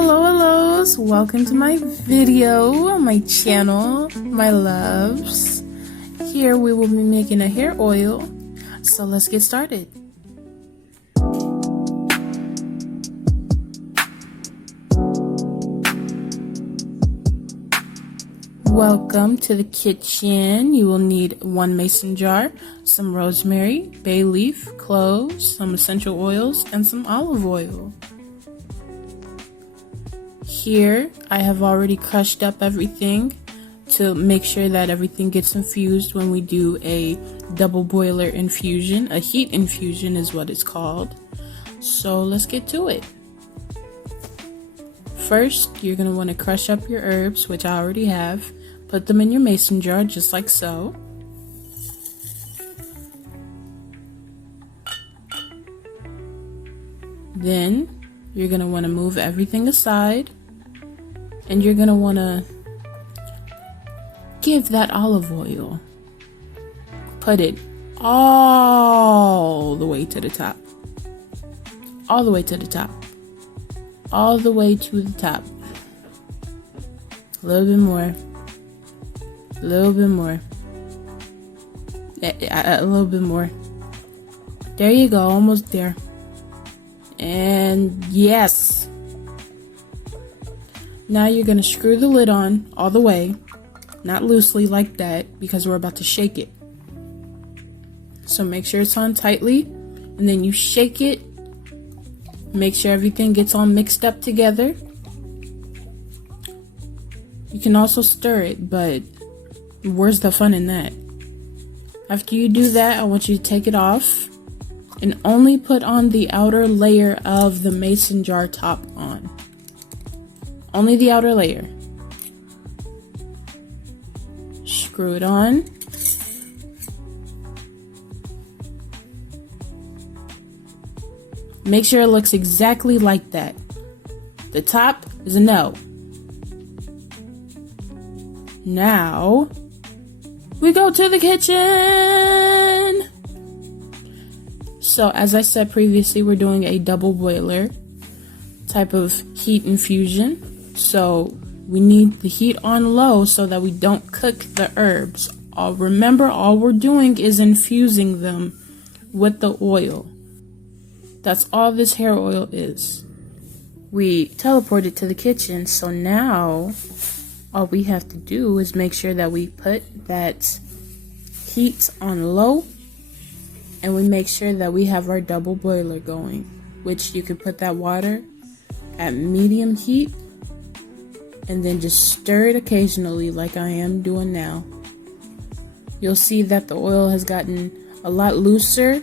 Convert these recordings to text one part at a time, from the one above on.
Hellos, welcome to my video, my channel, my loves. Here we will be making a hair oil, so let's get started. Welcome to the kitchen. You will need 1 mason jar, some rosemary, bay leaf, cloves, some essential oils, and some olive oil. Here, I have already crushed up everything to make sure that everything gets infused when we do a double boiler infusion. A heat infusion is what it's called. So let's get to it. First, you're going to want to crush up your herbs, which I already have. Put them in your mason jar, just like so. Then, you're going to want to move everything aside. And you're going to want to give that olive oil. Put it all the way to the top. All the way to the top. All the way to the top. A little bit more. A little bit more. A little bit more. There you go, almost there. And yes. Now you're going to screw the lid on all the way. Not loosely like that, because we're about to shake it. So make sure it's on tightly. And then you shake it. Make sure everything gets all mixed up together. You can also stir it, but where's the fun in that? After you do that, I want you to take it off and only put on the outer layer of the mason jar top on. Only the outer layer. Screw it on. Make sure it looks exactly like that. The top is a no. Now, we go to the kitchen. So, as I said previously, we're doing a double boiler type of heat infusion. So, we need the heat on low so that we don't cook the herbs. Remember, all we're doing is infusing them with the oil. That's all this hair oil is. We teleported to the kitchen, so now all we have to do is make sure that we put that heat on low, and we make sure that we have our double boiler going, which you can put that water at medium heat and then just stir it occasionally like I am doing now. You'll see that the oil has gotten a lot looser.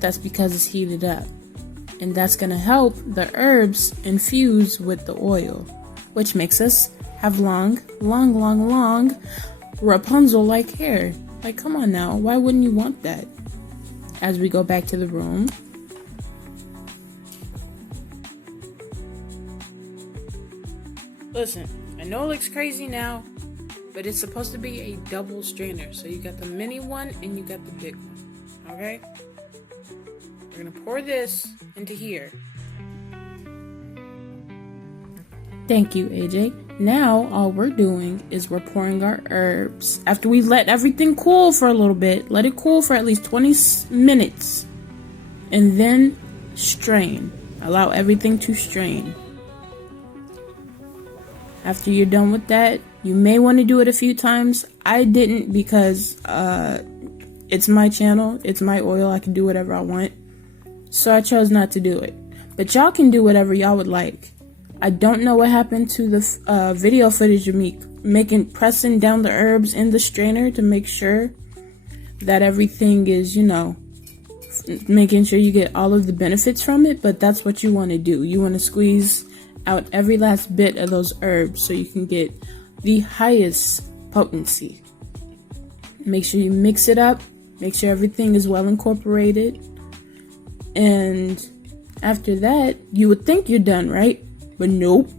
That's because it's heated up, and that's going to help the herbs infuse with the oil, which makes us have long Rapunzel-like hair. Like, come on now, why wouldn't you want that? As we go back to the room. Listen, I know it looks crazy now, but it's supposed to be a double strainer. So you got the mini one and you got the big one, okay? We're gonna pour this into here. Thank you, AJ. Now, all we're doing is we're pouring our herbs. After we let everything cool for a little bit, let it cool for at least 20 minutes. And then strain. Allow everything to strain. After you're done with that, you may want to do it a few times. I didn't because it's my channel. It's my oil. I can do whatever I want. So I chose not to do it. But y'all can do whatever y'all would like. I don't know what happened to the video footage of me pressing down the herbs in the strainer to make sure that everything is, you know, making sure you get all of the benefits from it. But that's what you want to do. You want to squeeze out every last bit of those herbs so you can get the highest potency. Make sure you mix it up. Make sure everything is well incorporated. And after that, you would think you're done, right? But nope.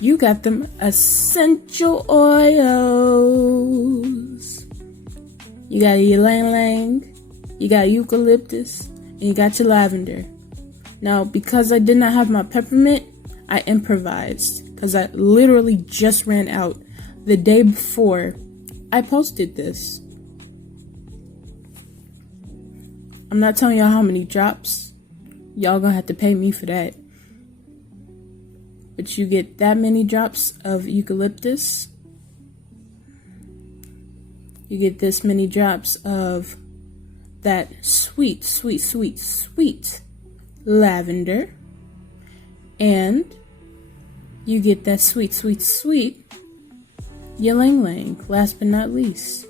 You got them essential oils. You got your ylang-ylang, you got eucalyptus, and you got your lavender. Now, because I did not have my peppermint, I improvised because I literally just ran out the day before I posted this. I'm not telling y'all how many drops. Y'all gonna have to pay me for that. But you get that many drops of eucalyptus. You get this many drops of that sweet, sweet, sweet, sweet lavender. And you get that sweet, sweet, sweet ylang ylang, last but not least.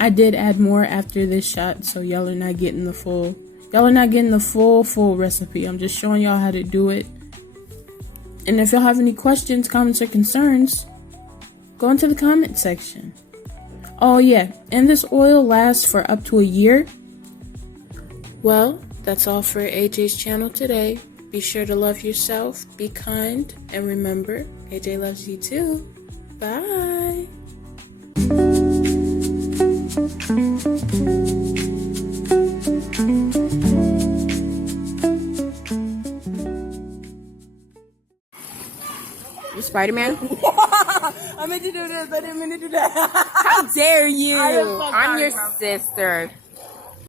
I did add more after this shot, so y'all are not getting the full recipe. I'm just showing y'all how to do it. And if y'all have any questions, comments, or concerns, go into the comment section. Oh yeah, and this oil lasts for up to a year. Well, that's all for AJ's channel today. Be sure to love yourself, be kind, and remember, AJ loves you too. Bye. You Spider-Man? I meant to do this. I didn't mean to do that. How dare you? I am so I'm sorry, your bro. sister.